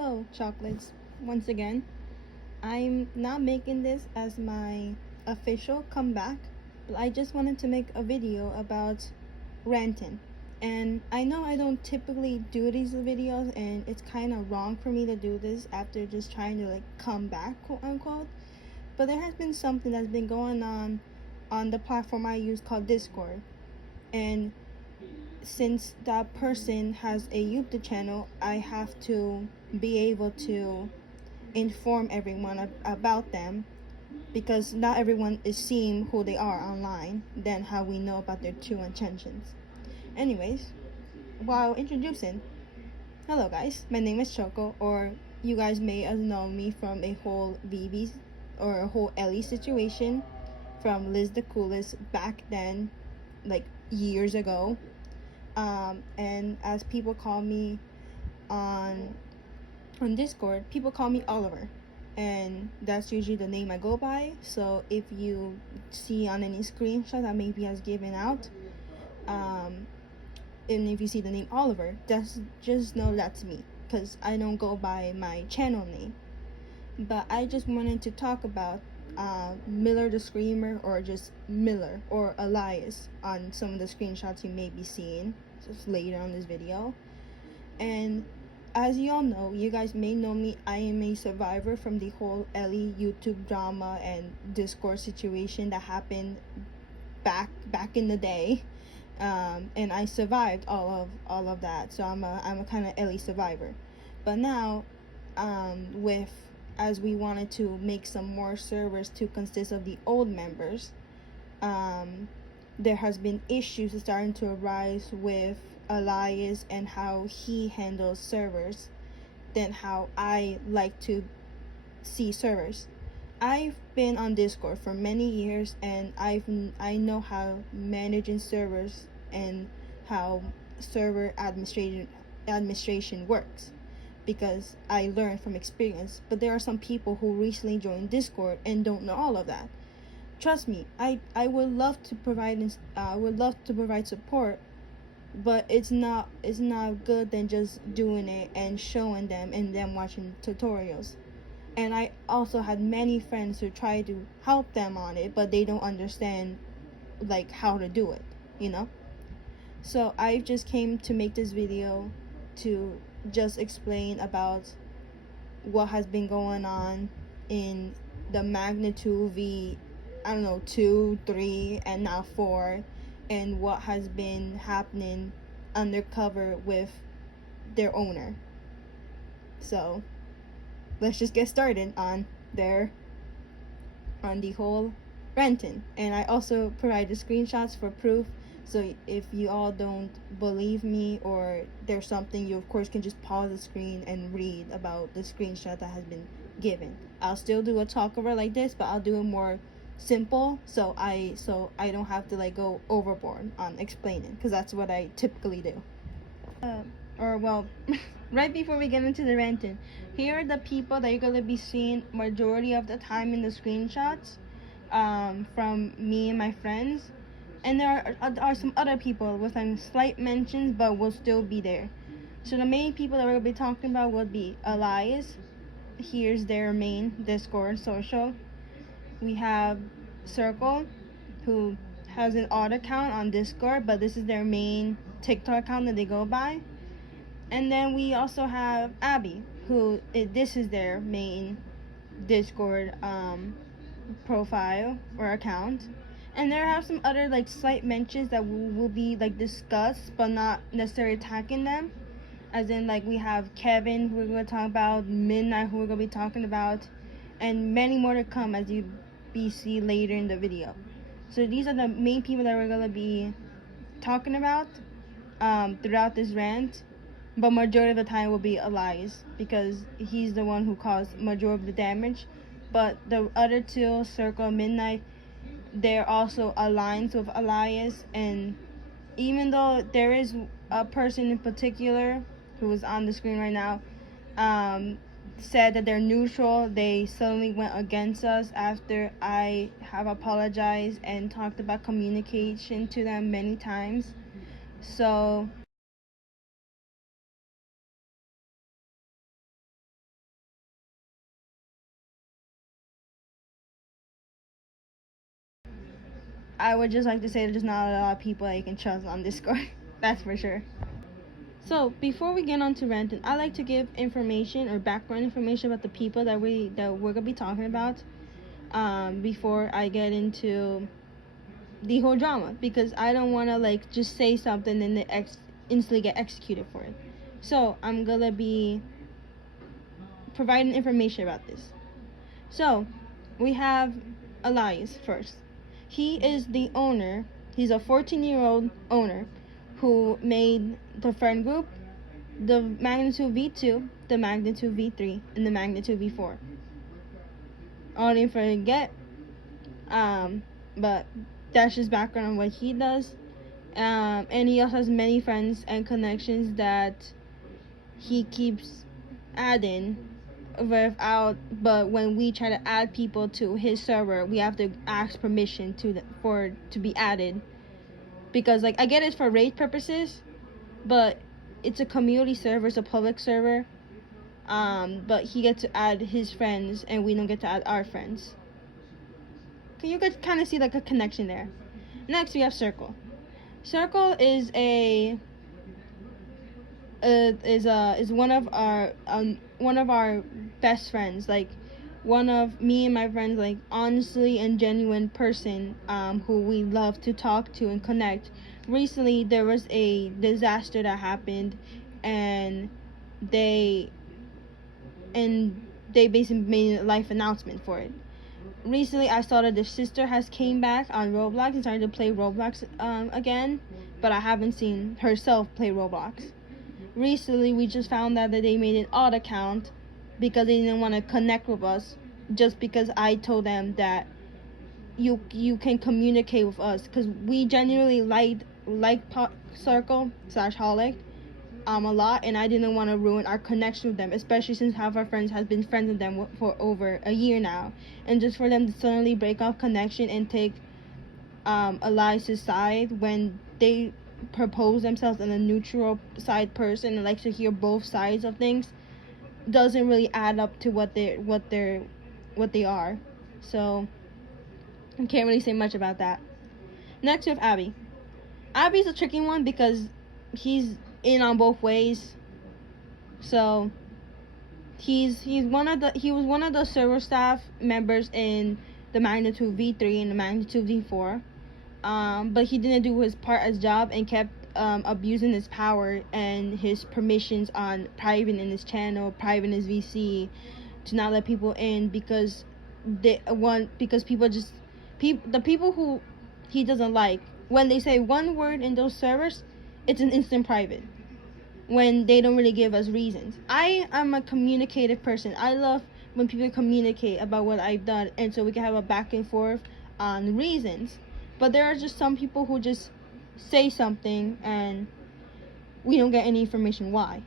Hello, chocolates. Once again, I'm not making this as my official comeback, but I just wanted to make a video about ranting. And I know I don't typically do these videos, and it's kind of wrong for me to do this after just trying to come back, quote unquote. But there has been something that's been going on the platform I use called Discord. And since that person has a YouTube channel, I have to be able to inform everyone about them, because not everyone is seeing who they are online, then how we know about their true intentions. Anyways, while introducing, hello guys, my name is Choco, or you guys may have known me from a whole VB or a whole Ellie situation from Liz the Coolest back then, like years ago. And as people call me on Discord, people call me Oliver, and that's usually the name I go by. So if you see on any screenshot that maybe has given out, and if you see the name Oliver, that's just know that's me, because I don't go by my channel name. But I just wanted to talk about Miller the Screamer, or just Miller, or Elias on some of the screenshots you may be seeing just later on this video. And as you all know, you guys may know me, I am a survivor from the whole Ellie YouTube drama and Discord situation that happened back in the day. And I survived all of that, so I'm a kind of Ellie survivor. But now, with as we wanted to make some more servers to consist of the old members, there has been issues starting to arise with Elias and how he handles servers than how I like to see servers. I've been on Discord for many years, and I know how managing servers and how server administration works, because I learned from experience. But there are some people who recently joined Discord and don't know all of that. Trust me, I would love to provide support, but it's not good than just doing it and showing them and them watching tutorials. And I also had many friends who try to help them on it, but they don't understand how to do it, you know. So I just came to make this video to just explain about what has been going on in the magnitude V, I don't know, 2, 3, and now 4, and what has been happening undercover with their owner. So let's just get started on the whole ranting. And I also provided screenshots for proof, so if you all don't believe me, or there's something, you of course can just pause the screen and read about the screenshot that has been given. I'll still do a talkover like this, but I'll do it more simple, so I don't have to go overboard on explaining, because that's what I typically do. Right before we get into the ranting, here are the people that you're gonna be seeing majority of the time in the screenshots, from me and my friends. And there are some other people with slight mentions, but will still be there. So the main people that we're gonna be talking about would be Elias. Here's their main Discord social. We have Circle, who has an odd account on Discord, but this is their main TikTok account that they go by. And then we also have Abbie, who this is their main Discord profile or account. And there have some other slight mentions that will be discussed, but not necessarily attacking them. As in, we have Kevin, who we're going to talk about, Midnight, who we're going to be talking about, and many more to come as you see later in the video. So these are the main people that we're going to be talking about throughout this rant. But majority of the time will be Elias, because he's the one who caused majority of the damage. But the other two, Circle and Midnight, they're also aligned with Elias. And even though there is a person in particular who is on the screen right now, said that they're neutral, they suddenly went against us after I have apologized and talked about communication to them many times. So I would just like to say there's not a lot of people that you can trust on Discord. That's for sure. So before we get on to Ranting, I like to give information or background information about the people that we're gonna be talking about. Before I get into the whole drama, because I don't want to like just say something and then instantly get executed for it. So I'm gonna be providing information about this. So we have Elias first. He is the owner. He's a 14-year-old owner who made the friend group, the magnitude V2, the magnitude V3, and the magnitude V4. I didn't forget, but that's just background on what he does. And he also has many friends and connections that he keeps adding but when we try to add people to his server, we have to ask permission to be added, because like I get it for raid purposes, but it's a community server, it's a public server. But he gets to add his friends and we don't get to add our friends. Okay, you could kind of see like a connection there. Next we have Circle. Circle is is one of our best friends, like one of me and my friends, like honestly and genuine person, who we love to talk to and connect. Recently there was a disaster that happened, and they basically made a live announcement for it. Recently I saw that the sister has came back on Roblox and started to play Roblox again, but I haven't seen herself play Roblox. Recently we just found out that they made an odd account because they didn't want to connect with us, just because I told them that you can communicate with us, because we genuinely like Circle / Holic a lot, and I didn't want to ruin our connection with them, especially since half our friends has been friends with them for over a year now, and just for them to suddenly break off connection and take Elias's side when they propose themselves in a neutral side person and likes to hear both sides of things, doesn't really add up to what they are. So I can't really say much about that. Next we have Abbie. Abbie's a tricky one because he's in on both ways. So he was one of the server staff members in the magnitude V3 and the magnitude V4. But he didn't do his part as job and kept abusing his power and his permissions on private in his channel, private in his VC, to not let people in because the people who he doesn't like, when they say one word in those servers, it's an instant private when they don't really give us reasons. I am a communicative person. I love when people communicate about what I've done, and so we can have a back and forth on reasons. But there are just some people who just say something and we don't get any information why.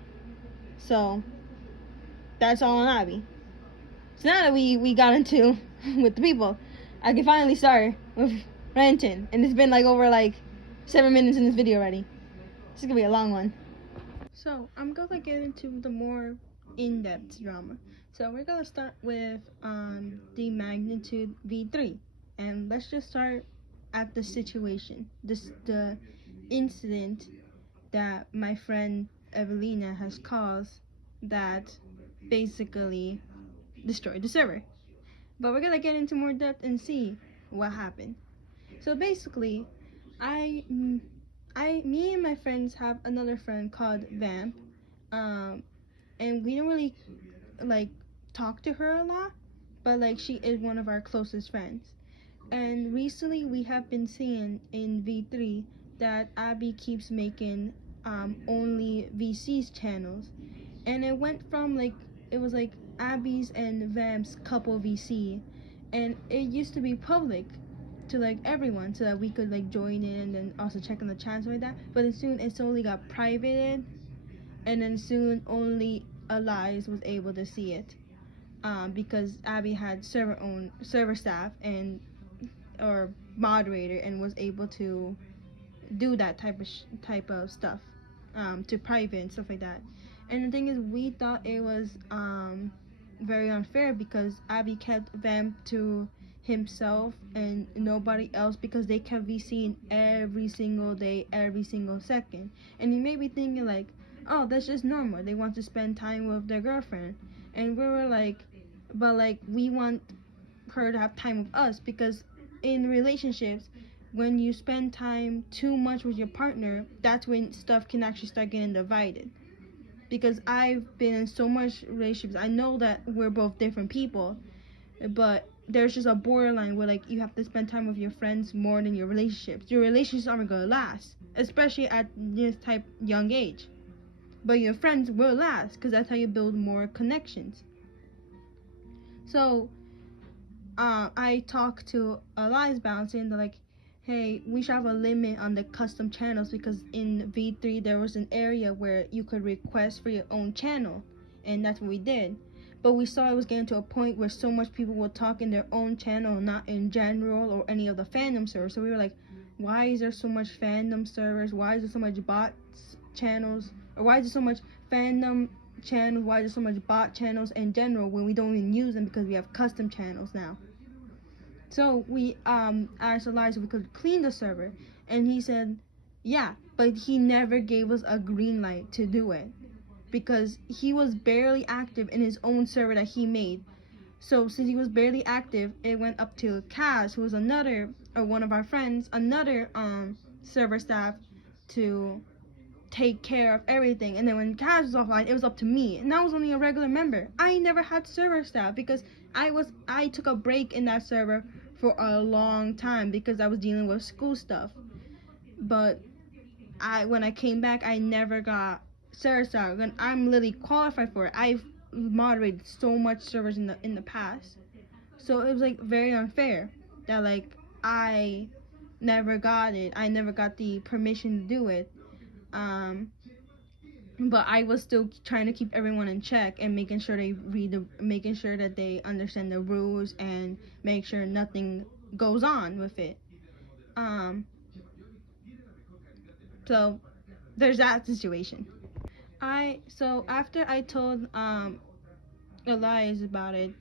So that's all on Abbie. So now that we got into with the people, I can finally start with Ranting. And it's been like over like 7 minutes in this video already. This is gonna be a long one. So I'm gonna get into the more in-depth drama. So we're gonna start with the magnitude V3, and let's just start at the situation, the incident that my friend Evelina has caused that basically destroyed the server. But we're gonna get into more depth and see what happened. So basically, me and my friends have another friend called Vamp, and we don't really like talk to her a lot, but like she is one of our closest friends. And recently we have been seeing in V3 that Abbie keeps making only VC's channels, and it went from like, it was like Abbie's and Vamp's couple VC, and it used to be public to like everyone so that we could like join in and then also check on the chats like that. But then soon it slowly got privated, and then soon only Elias was able to see it, because Abbie had server staff and or moderator and was able to do that type of stuff, to private and stuff like that. And the thing is, we thought it was very unfair because Abbie kept Vamp to himself and nobody else, because they can be seen every single day, every single second. And he may be thinking like, oh, that's just normal. They want to spend time with their girlfriend. And we were like, but like we want her to have time with us, because in relationships, when you spend time too much with your partner, that's when stuff can actually start getting divided. Because I've been in so much relationships, I know that we're both different people, but there's just a borderline where like you have to spend time with your friends more than your relationships. Your relationships aren't gonna last, especially at this type young age. But your friends will last, because that's how you build more connections. So I talked to Alliance Bounce and they're like, hey, we should have a limit on the custom channels, because in V3 there was an area where you could request for your own channel, and that's what we did. But we saw it was getting to a point where so much people would talk in their own channel, not in general or any of the fandom servers. So we were like, why is there so much fandom servers? Why is there so much bots channels? Or why is there so much fandom channels? Why is there so much bot channels in general when we don't even use them, because we have custom channels now? So we asked Elias if we could clean the server, and he said, yeah, but he never gave us a green light to do it, because he was barely active in his own server that he made. So since he was barely active, it went up to Kaz, who was another, or one of our friends, another server staff, to take care of everything. And then when Kaz was offline, it was up to me, and I was only a regular member. I never had server staff, because I took a break in that server for a long time because I was dealing with school stuff. But when I came back, I never got server staff, and I'm literally qualified for it. I've moderated so much servers in the past, so it was like very unfair that like I never got it. I never got the permission to do it. But I was still trying to keep everyone in check and making sure they making sure that they understand the rules and make sure nothing goes on with it. So there's that situation. So after I told Elias about it,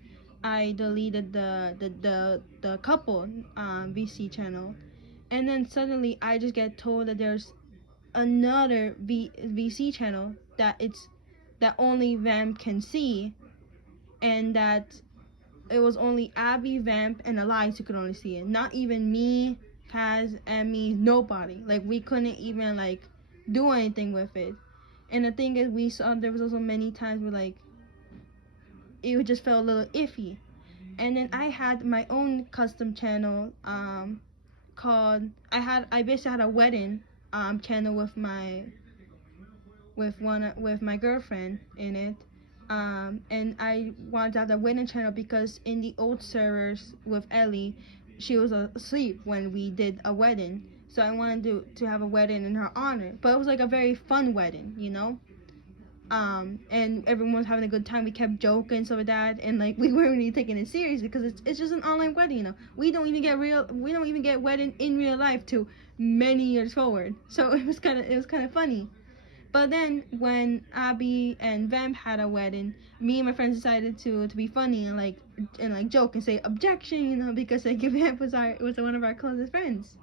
I deleted the couple VC channel, and then suddenly I just get told that there's another VC channel that only Vamp can see, and that it was only Abbie, Vamp, and Elias who could only see it. Not even me, Kaz, and me, nobody. Like we couldn't even like do anything with it. And the thing is, we saw there was also many times where like it just felt a little iffy. And then I had my own custom channel called I basically had a wedding channel with my girlfriend in it. And I wanted to have the wedding channel because in the old servers with Ellie, she was asleep when we did a wedding. So I wanted to have a wedding in her honor. But it was like a very fun wedding, you know? And everyone was having a good time. We kept joking and stuff like that, and like we weren't really taking it serious because it's just an online wedding, you know. We don't even get wedding in real life till many years forward. So it was kind of funny. But then when Abbie and Vamp had a wedding, me and my friends decided to be funny and like joke and say objection, you know, because like Vamp was one of our closest friends.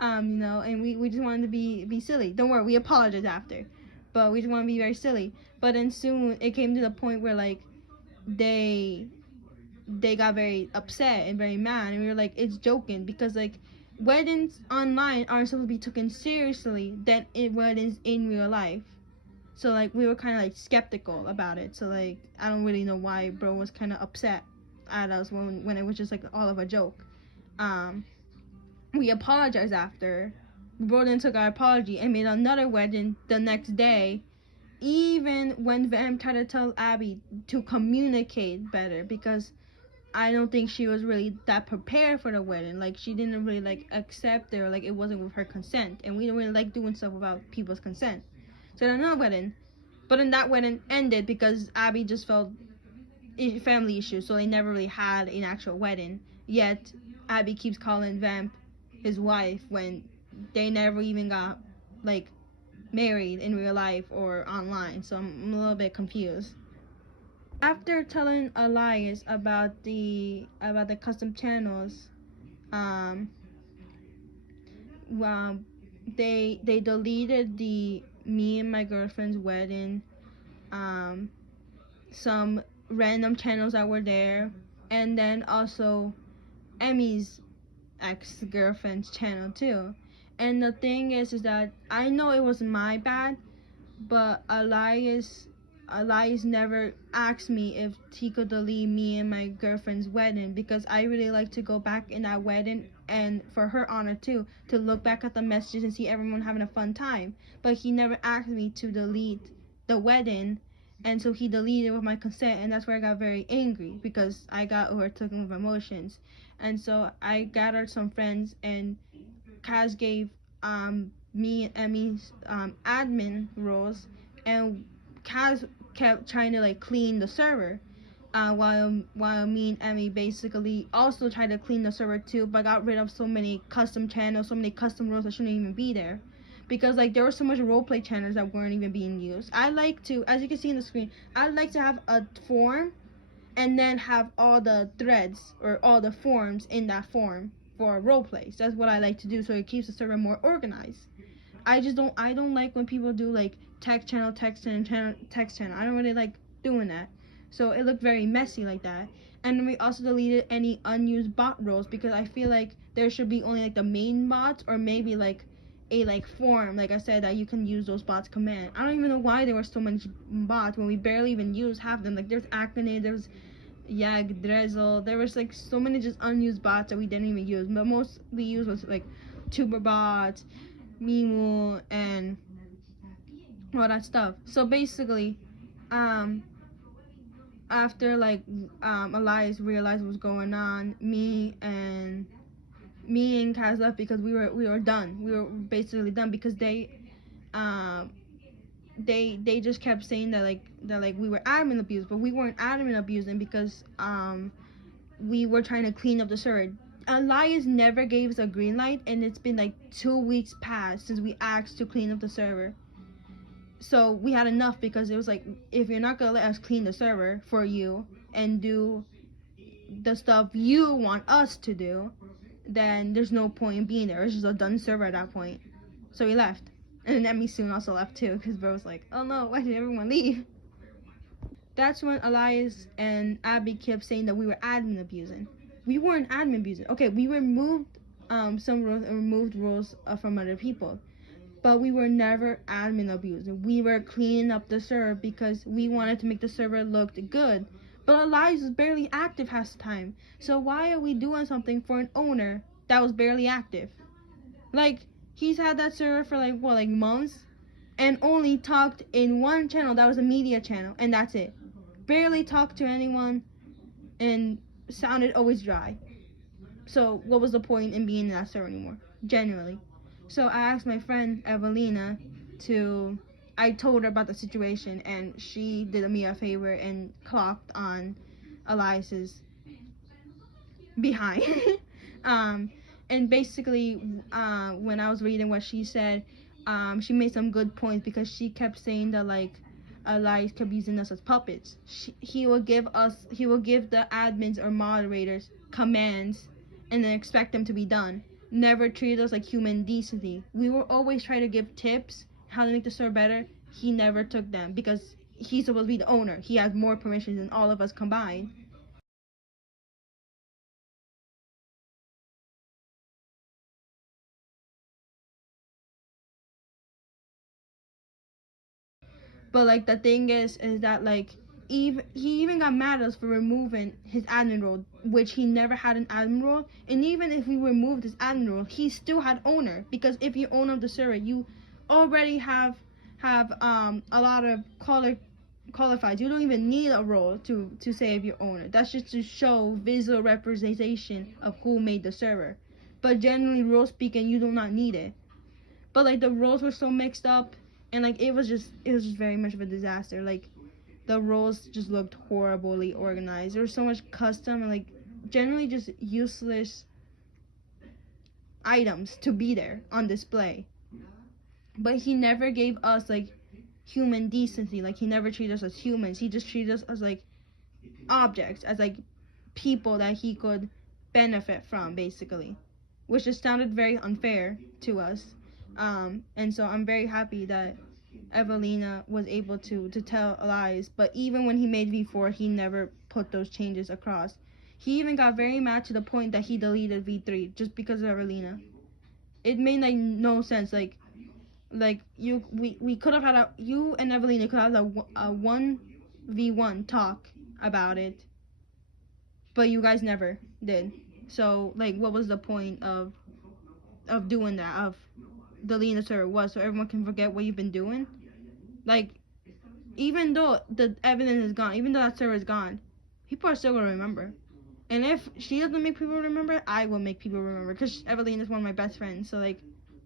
You know, and we just wanted to be silly. Don't worry, we apologized after. But we just want to be very silly. But then soon it came to the point where like they got very upset and very mad, and we were like, it's joking, because like weddings online aren't supposed to be taken seriously than weddings in real life. So like we were kind of like skeptical about it. So like I don't really know why bro was kind of upset at us when it was just like all of a joke. We apologized after. Bro then took our apology and made another wedding the next day, even when Vamp tried to tell Abbie to communicate better, because I don't think she was really that prepared for the wedding. Like she didn't really like accept it, or like it wasn't with her consent, and we don't really like doing stuff without people's consent. So then another wedding, but then that wedding ended because Abbie just felt family issues, so they never really had an actual wedding. Yet Abbie keeps calling Vamp his wife when they never even got like married in real life or online. So I'm a little bit confused. After telling Elias about the custom channels, um, well, they deleted the me and my girlfriend's wedding, um, some random channels that were there, and then also Emmy's ex-girlfriend's channel too. And the thing is that I know it was my bad, but Elias never asked me if he could delete me and my girlfriend's wedding, because I really like to go back in that wedding, and for her honor too, to look back at the messages and see everyone having a fun time. But he never asked me to delete the wedding, and so he deleted it with my consent, and that's where I got very angry, because I got overtaken with emotions. And so I gathered some friends, and Kaz gave me and Emmy's admin roles, and Kaz kept trying to like clean the server. While me and Emmy basically also tried to clean the server too, but got rid of so many custom channels, so many custom roles that shouldn't even be there, because like there were so much roleplay channels that weren't even being used. I like to, as you can see in the screen, I like to have a form and then have all the threads or all the forms in that form for role plays. That's what I like to do, so it keeps the server more organized. I don't like when people do like text channel, text channel. I don't really like doing that. So it looked very messy like that. And we also deleted any unused bot roles, because I feel like there should be only like the main bots, or maybe like a like form, like I said, that you can use those bots command. I don't even know why there were so many bots when we barely even use half of them. Like there's Acne, there's Yag, Drizzle. There was like so many just unused bots that we didn't even use. But most we used was like Tuber bots, Mimu, and all that stuff. So basically, um, after like Elias realized what was going on, me and Kaz left, because we were done. We were basically done, because um they just kept saying that we were admin abused, but we weren't admin abusing, because we were trying to clean up the server. Elias never gave us a green light, and it's been like 2 weeks past since we asked to clean up the server. So we had enough, because it was like, if you're not gonna let us clean the server for you and do the stuff you want us to do, then there's no point in being there. It's just a done server at that point. So we left. And then Emmy soon also left too, because bro was like, oh no, why did everyone leave? That's when Elias and Abbie kept saying that we were admin abusing. We weren't admin abusing. Okay, we removed some rules and removed rules from other people, but we were never admin abusing. We were cleaning up the server because we wanted to make the server look good. But Elias was barely active half the time. So why are we doing something for an owner that was barely active? Like, he's had that server for like what, like months, and only talked in one channel that was a media channel, and that's it. Barely talked to anyone, and sounded always dry. So what was the point in being in that server anymore? Genuinely. So I asked my friend Evelina to. I told her about the situation, and she did me a favor and clocked on Elias's behind. um, and basically, when I was reading what she said, she made some good points, because she kept saying that like Elias kept using us as puppets. He will give the admins or moderators commands, and then expect them to be done. Never treated us like human decency. We were always trying to give tips how to make the server better. He never took them, because he's supposed to be the owner. He has more permissions than all of us combined. But like the thing is that like he even got mad at us for removing his admin role, which he never had an admin role. And even if we removed his admin role, he still had owner, because if you own up the server, you already have a lot of qualified. You don't even need a role to say if you're owner. That's just to show visual representation of who made the server. But generally, role speaking, you do not need it. But like the roles were so mixed up, and like it was just very much of a disaster. Like the roles just looked horribly organized. There was so much custom and like generally just useless items to be there on display. But he never gave us like human decency. Like he never treated us as humans. He just treated us as like objects, as like people that he could benefit from, basically, which just sounded very unfair to us. And so I'm very happy that Evelina was able to tell lies. But even when he made V4, he never put those changes across. He even got very mad to the point that he deleted V3 just because of Evelina. It made like no sense. Like we could have had you and Evelina could have a 1v1 talk about it, but you guys never did. So like, what was the point of doing that? Of deleting the server? Was so everyone can forget what you've been doing? Like, even though the evidence is gone, even though that server is gone, people are still gonna remember. And if she doesn't make people remember, I will make people remember, because Evelyn is one of my best friends. So like,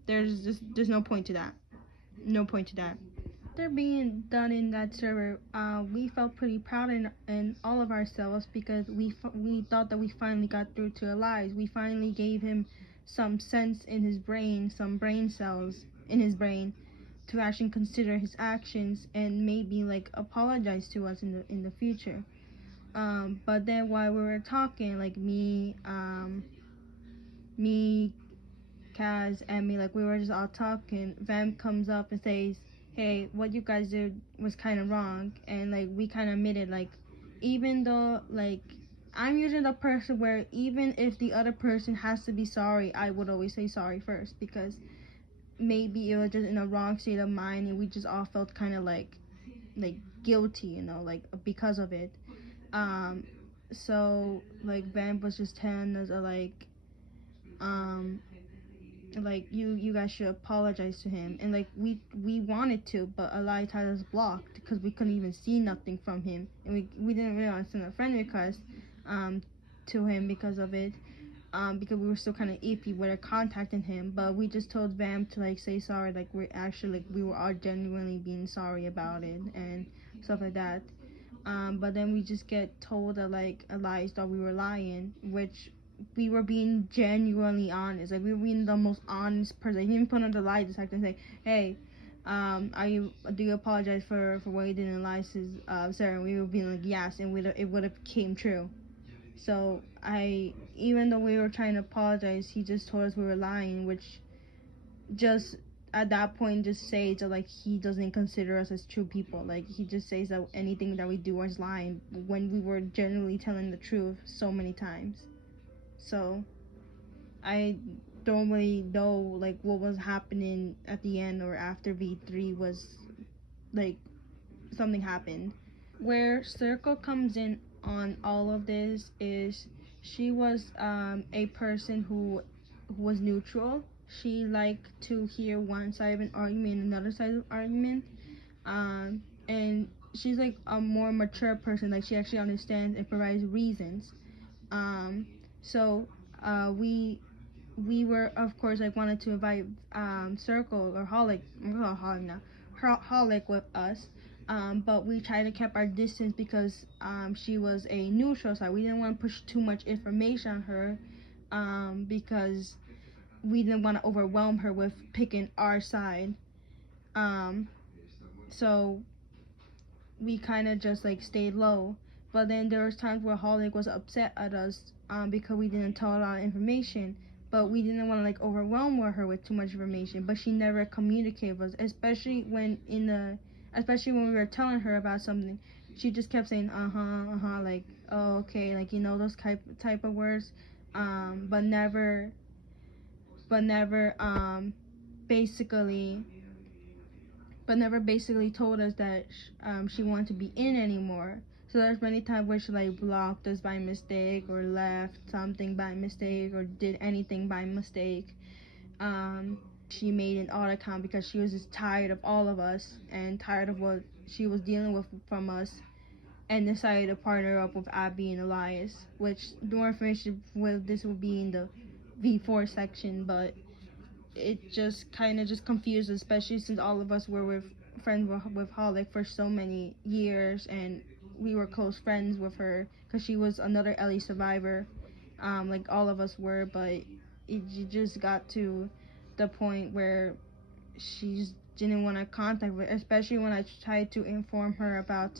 there's no point to that. No point to that. After being done in that server, we felt pretty proud in all of ourselves, because we thought that we finally got through to Elias. We finally gave him some sense in his brain, some brain cells in his brain, to actually consider his actions and maybe like apologize to us in the future. But then while we were talking, like me, Kaz, and me, like we were just all talking, Vamp comes up and says, "Hey, what you guys did was kind of wrong," and like we kind of admitted, like, even though like I'm usually the person where even if the other person has to be sorry, I would always say sorry first, because maybe it was just in a wrong state of mind and we just all felt kind of like guilty, like because of it. Um, so like Vamp was just telling us um like you guys should apologize to him, and like we wanted to, but Elias had us blocked because we couldn't even see nothing from him, and we didn't really want to send a friend request um to him because of it, because we were still kind of iffy with contacting him. But we just told Vamp to like say sorry, like we're actually, like, we were all genuinely being sorry about it and stuff like that. But then we just get told that like Elias thought we were lying, which we were being genuinely honest. Like, we were being the most honest person. He even put on the lie detector and say, "Hey, do you apologize for what you did in Elias's server?" And we were being like, "Yes," and it would have came true. So even though we were trying to apologize, he just told us we were lying, which just at that point just says that like he doesn't consider us as true people. Like, he just says that anything that we do is lying when we were genuinely telling the truth so many times. So I don't really know like what was happening at the end or after V3 was like something happened. Where Circle comes in on all of this is she was a person who was neutral. She liked to hear one side of an argument and another side of an argument. And she's like a more mature person. Like, she actually understands and provides reasons. Um, so we were, of course, like, wanted to invite Circle or Holic, I'm gonna call Holic now, Holic with us. But we tried to keep our distance because she was a neutral side. We didn't want to push too much information on her, because we didn't want to overwhelm her with picking our side. Um, so we kind of just like stayed low. But then there was times where Holic was upset at us because we didn't tell a lot of information. But we didn't want to like overwhelm her with too much information. But she never communicated with us, especially when we were telling her about something. She just kept saying like, oh, okay, like, those type of words, but never basically told us that she wanted to be in anymore. So there's many times where she like blocked us by mistake, or left something by mistake, or did anything by mistake. She made an odd account because she was just tired of all of us and tired of what she was dealing with from us, and decided to partner up with Abbie and Elias, which the more information with this will be in the V4 section. But it just kind of just confused, especially since all of us were friends with Holic for so many years, and we were close friends with her because she was another Ellie survivor, like all of us were. But it just got to the point where she just didn't want to contact her, especially when I tried to inform her about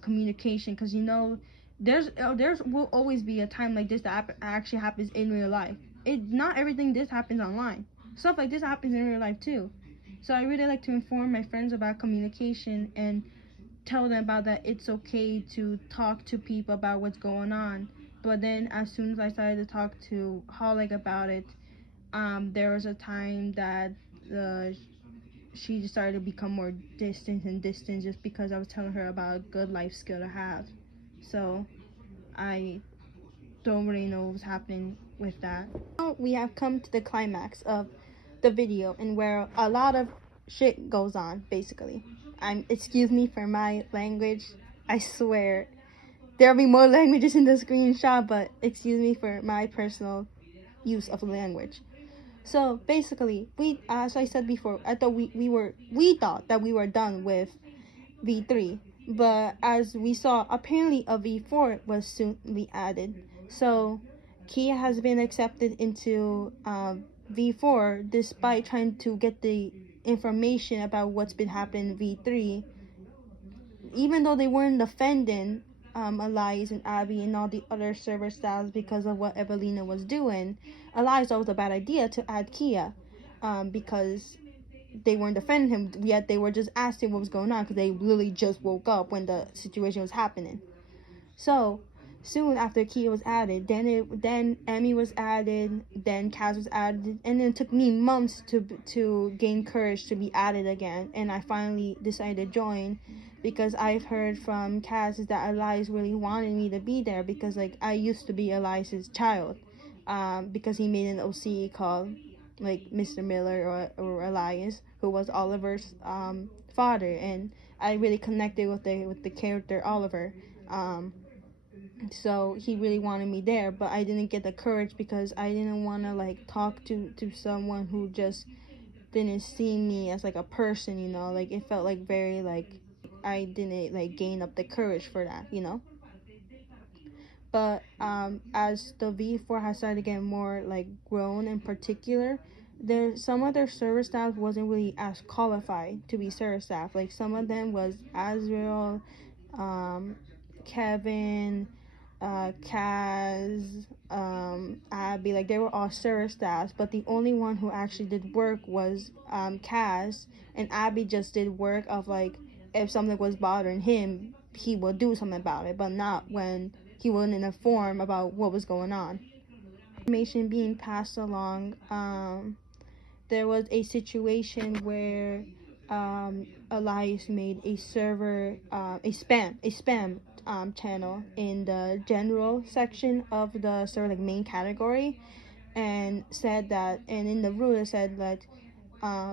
communication, because you know there's will always be a time like this that actually happens in real life. Not everything this happens online. Stuff like this happens in real life too. So I really like to inform my friends about communication and tell them about that it's okay to talk to people about what's going on. But then as soon as I started to talk to Holic about it, there was a time that uh, she just started to become more distant and distant just because I was telling her about a good life skill to have. So I don't really know what's happening with that. Now we have come to the climax of the video, and where a lot of shit goes on, basically. Excuse me for my language. I swear there'll be more languages in the screenshot, but excuse me for my personal use of language. So basically, we, as I said before, I thought we thought that we were done with V3, but as we saw, apparently a V4 was soon to be added. So Kia has been accepted into V4 despite trying to get the information about what's been happening in V3. Even though they weren't defending Elias and Abbie and all the other server styles because of what Evelina was doing, Elias thought it was a bad idea to add Kia because they weren't defending him, yet they were just asking what was going on because they literally just woke up when the situation was happening. So soon after Kia was added, then Emmy was added, then Kaz was added, and then it took me months to gain courage to be added again, and I finally decided to join because I've heard from Kaz that Elias really wanted me to be there because like I used to be Elias's child, because he made an OC called like Mr. Miller or Elias, who was Oliver's father, and I really connected with the character Oliver. So he really wanted me there, but I didn't get the courage because I didn't want to like talk to someone who just didn't see me as like a person, you know, like it felt like very like I didn't like gain up the courage for that, you know. But as the V4 has started getting more like grown in particular, there some of their server staff wasn't really as qualified to be server staff. Like some of them was Azrael, Kevin, Kaz, Abbie, like they were all server staffs, but the only one who actually did work was Kaz, and Abbie just did work of like if something was bothering him, he would do something about it, but not when he wasn't informed about what was going on. Information being passed along, there was a situation where Elias made a server, a spam channel in the general section of the server, like main category, and said that, and in the rule it said that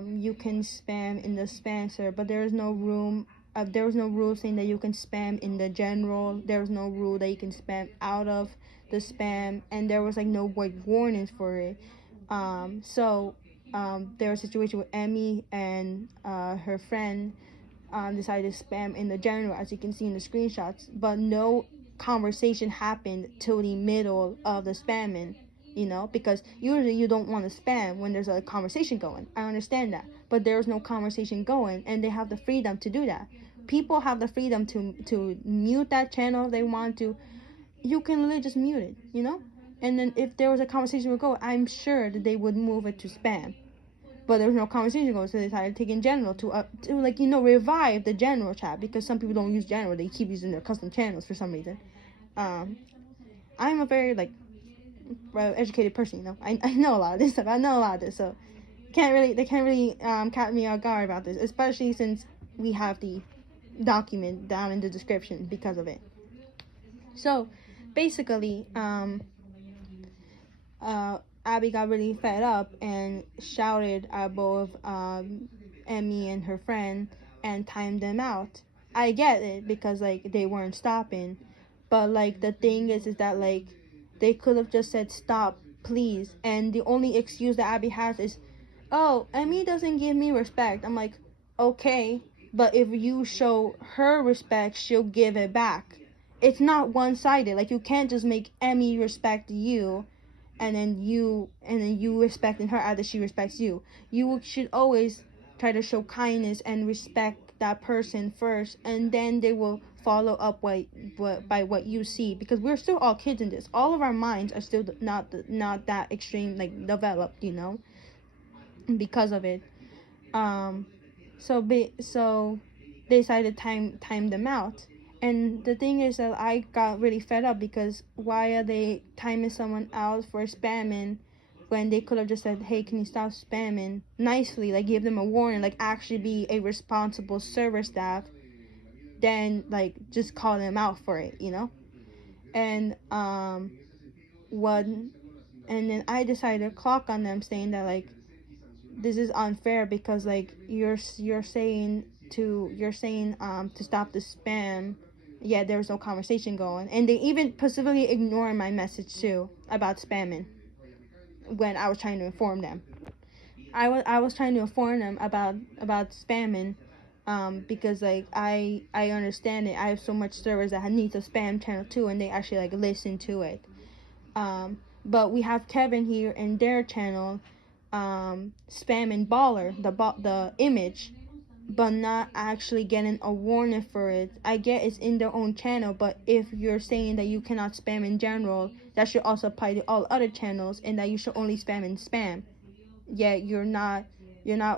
you can spam in the spam server, but there is no room. There was no rule saying that you can spam in the general. There was no rule that you can spam out of the spam, and there was like no warnings for it. There was a situation with Emmy and her friend decided to spam in the general, as you can see in the screenshots, but no conversation happened till the middle of the spamming, you know, because usually you don't want to spam when there's a conversation going. I understand that, but there was no conversation going, and they have the freedom to do that. People have the freedom to mute that channel if they want to. You can literally just mute it, you know, and then if there was a conversation would go, I'm sure that they would move it to spam. But there was no conversation going, so they decided to take in general to like, you know, revive the general chat, because some people don't use general, they keep using their custom channels for some reason. I'm a very like educated person, you know. I know a lot of this stuff. I know a lot of this, so they can't really catch me off guard about this, especially since we have the document down in the description because of it. So basically, Abbie got really fed up and shouted at both Emmy and her friend and timed them out. I get it because like they weren't stopping, but like the thing is that like they could have just said stop, please, and the only excuse that Abbie has is, oh, Emmy doesn't give me respect. I'm like, okay, but if you show her respect, she'll give it back. It's not one-sided. Like you can't just make Emmy respect you and then you respecting her after she respects you. You should always try to show kindness and respect that person first, and then they will follow up by what you see, because we're still all kids in this. All of our minds are still not that extreme, like, developed, you know, because of it. So they decided to time them out. And the thing is that I got really fed up, because why are they timing someone out for spamming when they could have just said, hey, can you stop spamming nicely, like give them a warning, like actually be a responsible server staff, then like just call them out for it, you know? And one and then I decided to clock on them, saying that like this is unfair, because like you're saying to stop the spam, yet there was no conversation going, and they even specifically ignored my message too about spamming when I was trying to inform them. I was trying to inform them about spamming, because like I understand it. I have so much servers that need a spam channel too, and they actually like listen to it. But we have Kevin here in their channel, spamming baller the image, but not actually getting a warning for it. I get it's in their own channel, but if you're saying that you cannot spam in general, that should also apply to all other channels, and that you should only spam in spam. Yet you're not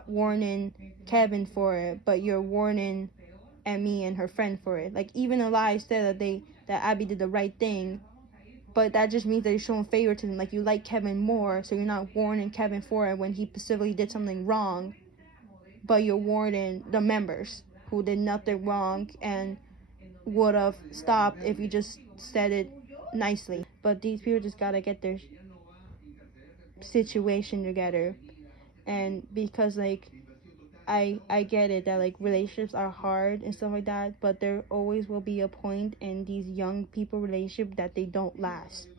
warning Kevin for it, but you're warning Emmy and her friend for it. Like, even Eli said that Abbie did the right thing, but that just means that you're showing favoritism. Like, you like Kevin more, so you're not warning Kevin for it when he specifically did something wrong, but you're warning the members who did nothing wrong and would have stopped if you just said it nicely. But these people just gotta get their situation together. And because like I get it that like relationships are hard and stuff like that, but there always will be a point in these young people relationship that they don't last.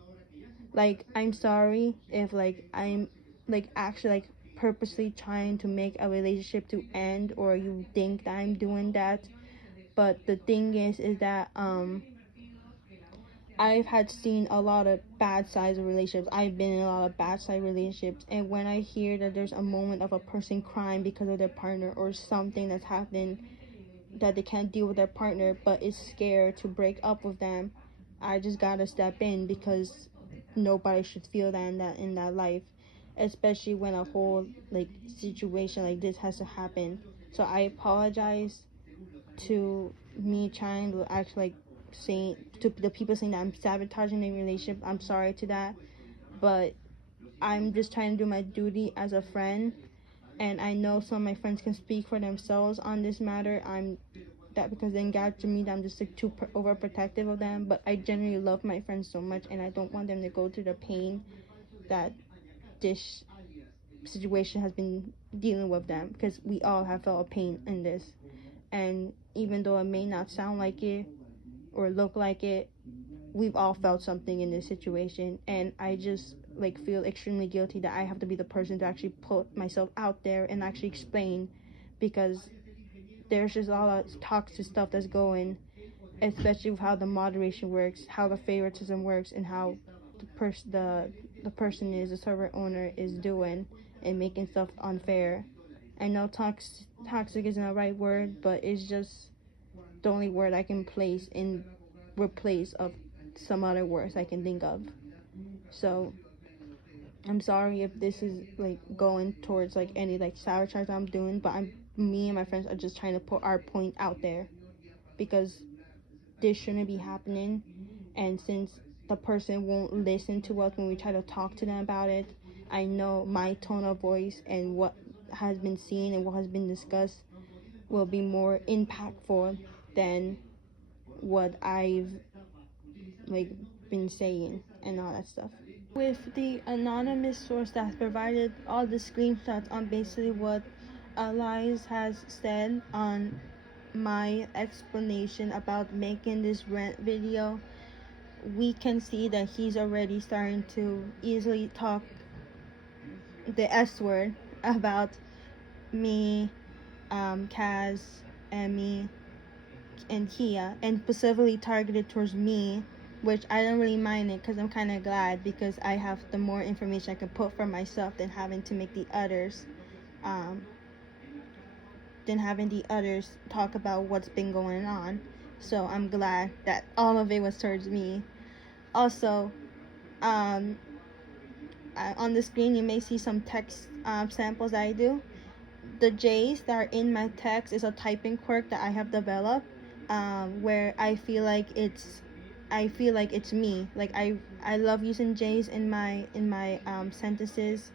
Like, I'm sorry if like I'm like actually like purposely trying to make a relationship to end, or you think that I'm doing that, but the thing is that I've had seen a lot of bad sides of relationships. I've been in a lot of bad side relationships, and when I hear that there's a moment of a person crying because of their partner, or something that's happened that they can't deal with their partner but is scared to break up with them, I just gotta step in, because nobody should feel that in that life, especially when a whole like situation like this has to happen. So I apologize to me trying to actually like saying to the people saying that I'm sabotaging the relationship. I'm sorry to that, but I'm just trying to do my duty as a friend, and I know some of my friends can speak for themselves on this matter. I'm that because they engage me, that I'm just like too overprotective of them, but I genuinely love my friends so much, and I don't want them to go through the pain that this situation has been dealing with them, because we all have felt a pain in this. And even though it may not sound like it or look like it, we've all felt something in this situation, and I just like feel extremely guilty that I have to be the person to actually put myself out there and actually explain, because there's just a lot of toxic stuff that's going, especially with how the moderation works, how the favoritism works, and how the person is the server owner is doing and making stuff unfair. I know toxic isn't the right word, but it's just the only word I can place in replace of some other words I can think of. So I'm sorry if this is like going towards like any like sabotage I'm doing, but me and my friends are just trying to put our point out there, because this shouldn't be happening. And since the person won't listen to us when we try to talk to them about it, I know my tone of voice and what has been seen and what has been discussed will be more impactful than what I've like been saying and all that stuff. With the anonymous source that provided all the screenshots on basically what Elias has said on my explanation about making this rant video, we can see that he's already starting to easily talk the S word about me, Kaz, Emmy, and Kia, and specifically targeted towards me, which I don't really mind it, because I'm kind of glad, because I have the more information I can put for myself than having to make the others talk about what's been going on. So I'm glad that all of it was towards me. Also, um, on the screen you may see some text samples I do. The J's that are in my text is a typing quirk that I have developed, where I feel like it's me. Like I love using J's in my sentences,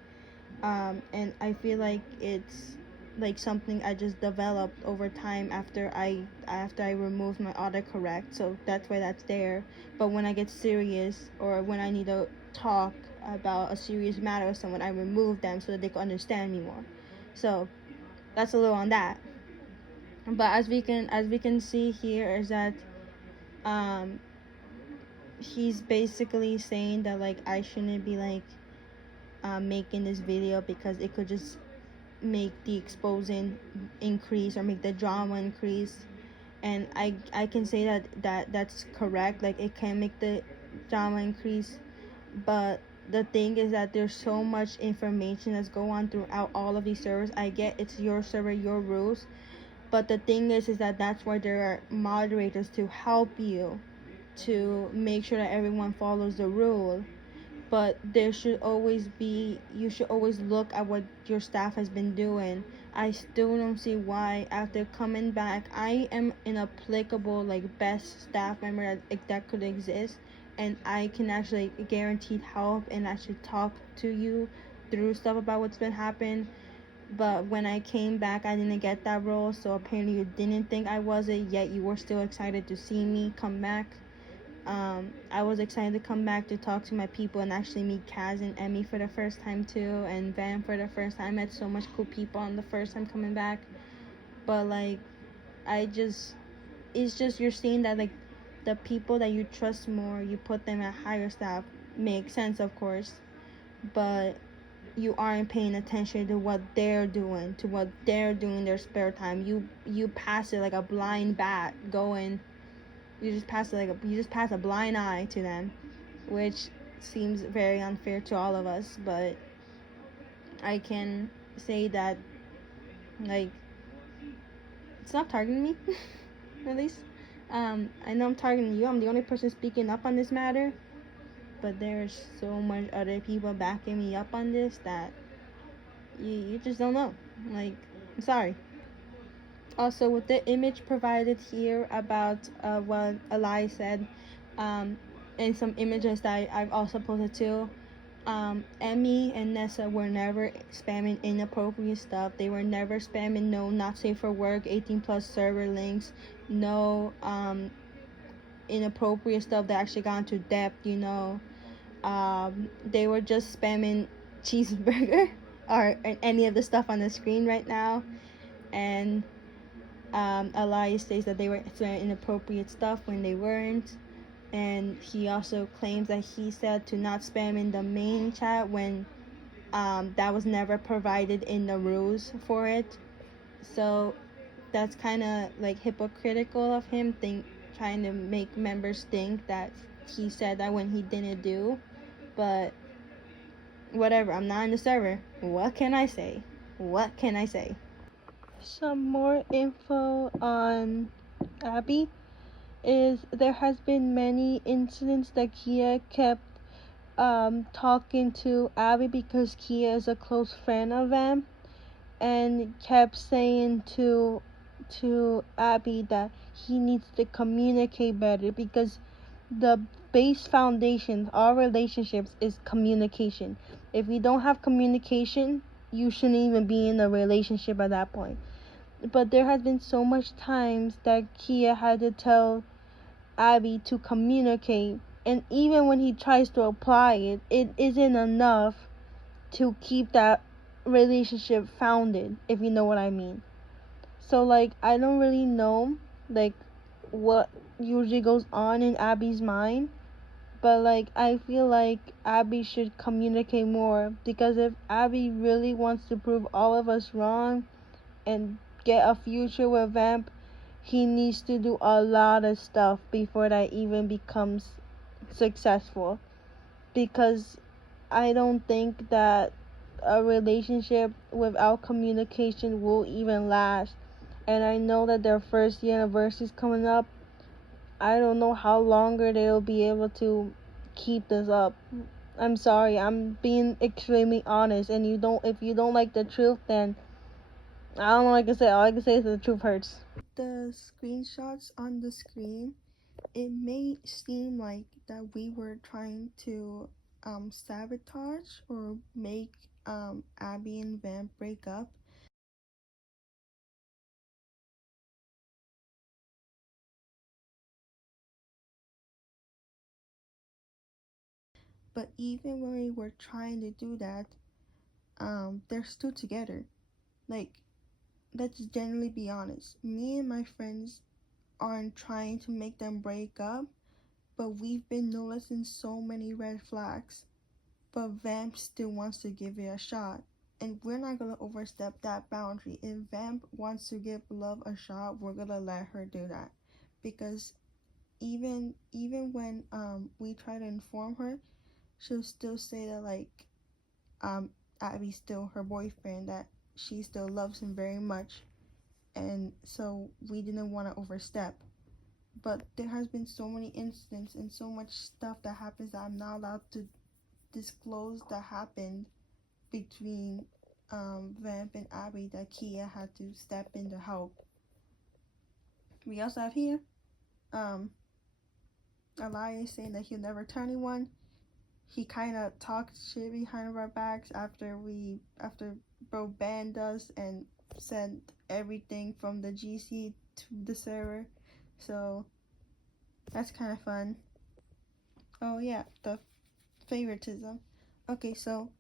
and I feel like it's like something I just developed over time after I removed my autocorrect. So that's why that's there. But when I get serious or when I need to talk about a serious matter with someone, I remove them so that they can understand me more. So that's a little on that. But as we can see here is that um he's basically saying that like I shouldn't be like making this video because it could just make the exposing increase or make the drama increase. And I can say that's correct. Like it can make the drama increase, but the thing is that there's so much information that's going on throughout all of these servers. I get it's your server, your rules, but the thing is that that's why there are moderators to help you to make sure that everyone follows the rule. But you should always look at what your staff has been doing. I still don't see why after coming back I am an applicable like best staff member that could exist, and I can actually guarantee help and actually talk to you through stuff about what's been happening. But when I came back I didn't get that role, so apparently you didn't think I was it, yet you were still excited to see me come back. I was excited to come back to talk to my people and actually meet Kaz and Emmy for the first time too, and Van for the first time. I met so much cool people on the first time coming back. But like, it's just you're seeing that like the people that you trust more, you put them at higher staff. Makes sense, of course, but you aren't paying attention to what they're doing, in their spare time. You pass it like a blind bat going. You just pass a blind eye to them, which seems very unfair to all of us. But I can say that like stop targeting me, at least. I know I'm targeting you. I'm the only person speaking up on this matter, but there's so much other people backing me up on this that you just don't know. Like, I'm sorry. Also, with the image provided here about what Eli said, and some images that I've also posted too, Emmy and Nessa were never spamming inappropriate stuff. They were never spamming no not safe for work, 18 plus server links, no inappropriate stuff that actually got into depth, They were just spamming cheeseburger or any of the stuff on the screen right now. And Elias states that they were saying inappropriate stuff when they weren't. And he also claims that he said to not spam in the main chat when that was never provided in the rules for it. So that's kind of like hypocritical of him, trying to make members think that he said that when he didn't do. But whatever, I'm not in the server. What can I say? Some more info on Abbie is there has been many incidents that Kia kept talking to Abbie because Kia is a close friend of them, and kept saying to Abbie that he needs to communicate better because the base foundation of all relationships is communication. If you don't have communication, you shouldn't even be in a relationship at that point. But there has been so much times that Kia had to tell Abbie to communicate, and even when he tries to apply it, it isn't enough to keep that relationship founded, if you know what I mean. So like I don't really know like what usually goes on in Abbie's mind, but like I feel like Abbie should communicate more, because if Abbie really wants to prove all of us wrong and get a future with Vamp, he needs to do a lot of stuff before that even becomes successful. Because I don't think that a relationship without communication will even last. And I know that their first year anniversary is coming up, I don't know how longer they'll be able to keep this up. I'm sorry, I'm being extremely honest, and if you don't like the truth, then I don't know what I can say. All I can say is the truth hurts. The screenshots on the screen, it may seem like that we were trying to sabotage or make Abbie and Vamp break up. But even when we were trying to do that, they're still together. Like, let's generally be honest. Me and my friends aren't trying to make them break up, but we've been noticing so many red flags. But Vamp still wants to give it a shot. And we're not gonna overstep that boundary. If Vamp wants to give love a shot, we're gonna let her do that. Because even when we try to inform her, she'll still say that like um Abbie's still her boyfriend, that she still loves him very much, and so we didn't want to overstep. But there has been so many incidents and so much stuff that happens that I'm not allowed to disclose that happened between Vamp and Abbie, that Kia had to step in to help. We also have here Elias saying that he'll never tell anyone. He kind of talked shit behind our backs after Bro banned us and sent everything from the GC to the server. So that's kind of fun. Oh yeah, the favoritism. Okay, so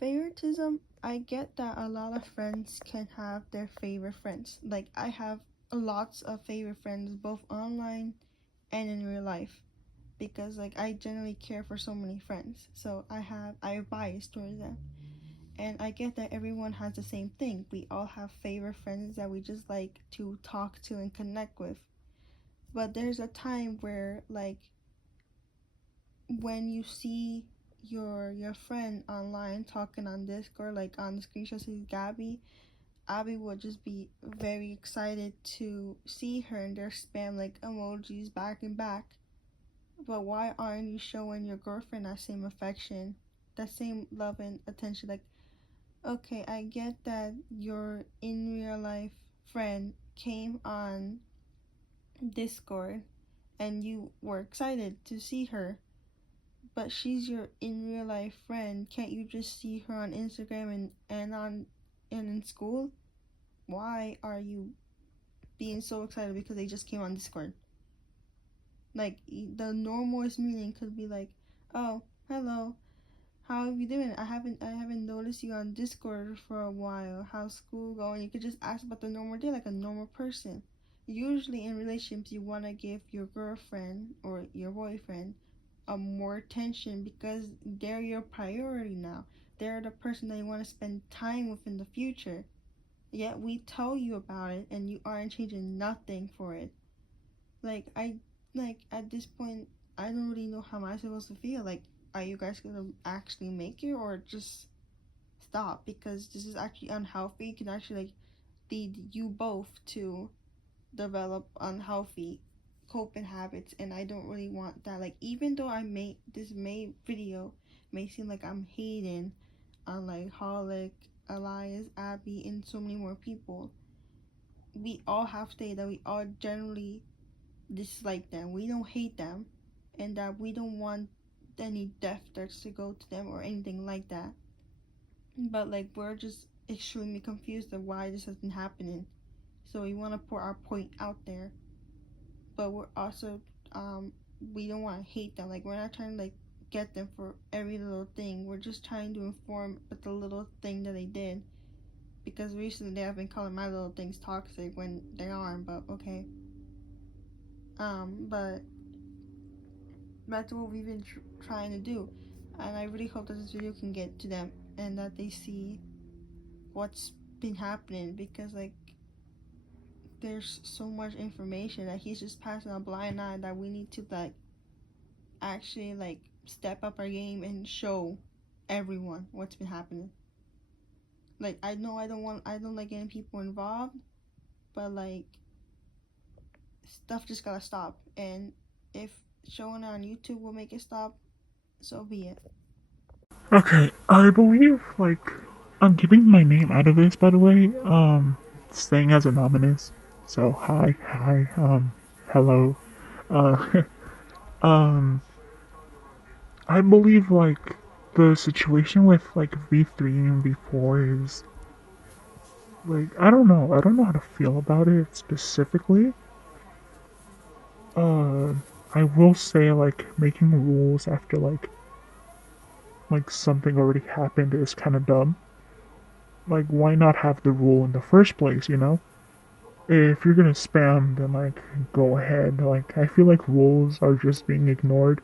favoritism, I get that a lot of friends can have their favorite friends. Like, I have lots of favorite friends, both online and in real life. Because, like, I generally care for so many friends. So I have bias towards them. And I get that everyone has the same thing. We all have favorite friends that we just like to talk to and connect with. But there's a time where, like, when you see your friend online talking on Discord, like on the screenshot says Abbie would just be very excited to see her and their spam like emojis back and back. But why aren't you showing your girlfriend that same affection, that same love and attention? Like, okay, I get that your in real life friend came on Discord and you were excited to see her, but she's your in real life friend. Can't you just see her on Instagram and in school? Why are you being so excited because they just came on Discord? Like, the normalest meaning could be like, "Oh, hello. How have you doing? I haven't noticed you on Discord for a while. How's school going?" You could just ask about the normal day like a normal person. Usually in relationships, you want to give your girlfriend or your boyfriend more attention because they're your priority now. They're the person that you want to spend time with in the future. Yet we tell you about it and you aren't changing nothing for it. Like, at this point, I don't really know how I'm supposed to feel. Like, are you guys gonna actually make it or just stop? Because this is actually unhealthy. It can actually like lead you both to develop unhealthy coping habits, and I don't really want that. Like, even though I made this May video may seem like I'm hating on like Holic, Elias, Abbie, and so many more people, we all have to say that we all generally dislike them. We don't hate them, and that we don't want any death threats to go to them or anything like that. But like, we're just extremely confused of why this has been happening. So we want to put our point out there, but we're also we don't want to hate them. Like, we're not trying to like get them for every little thing. We're just trying to inform with the little thing that they did. Because recently they have been calling my little things toxic when they aren't. But okay. But that's what we've been trying to do, and I really hope that this video can get to them and that they see what's been happening, because like, there's so much information that he's just passing a blind eye that we need to like actually like step up our game and show everyone what's been happening. Like, I know I don't like getting people involved, but like, stuff just gotta stop. and if showing it on YouTube will make it stop, so be it. Okay, I believe, I'm keeping my name out of this, by the way, staying as anonymous. So, hello. Uh, um, I believe, the situation with, V3 and V4 is, I don't know how to feel about it specifically. Uh, I will say, making rules after, something already happened is kind of dumb. Like, why not have the rule in the first place, you know? If you're gonna spam, then, go ahead. I feel like rules are just being ignored.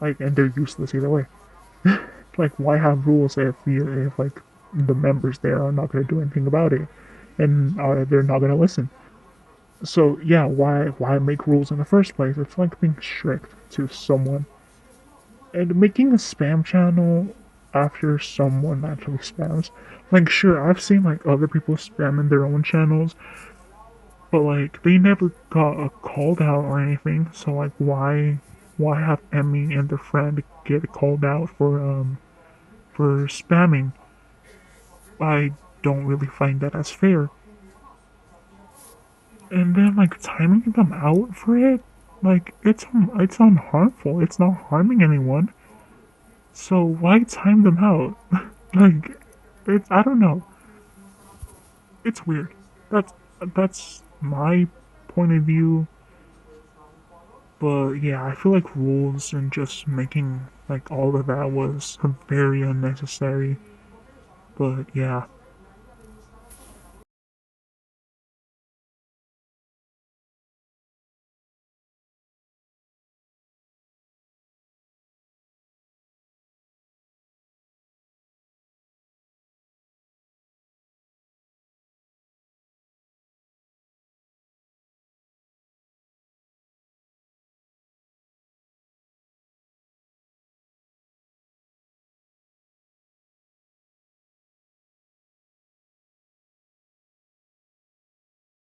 And they're useless either way. Why have rules if the members there are not gonna do anything about it? And they're not gonna listen. So, yeah, why make rules in the first place? It's like being strict to someone. And making a spam channel after someone actually spams. Sure, I've seen, other people spam in their own channels, but, they never got called out or anything, so, why have Emmy and their friend get called out for spamming? I don't really find that as fair. And then, timing them out for it, it's unharmful. It's not harming anyone. So why time them out? like, I don't know. It's weird. That's that's my point of view. But yeah, I feel like rules and just making all of that was very unnecessary. But yeah,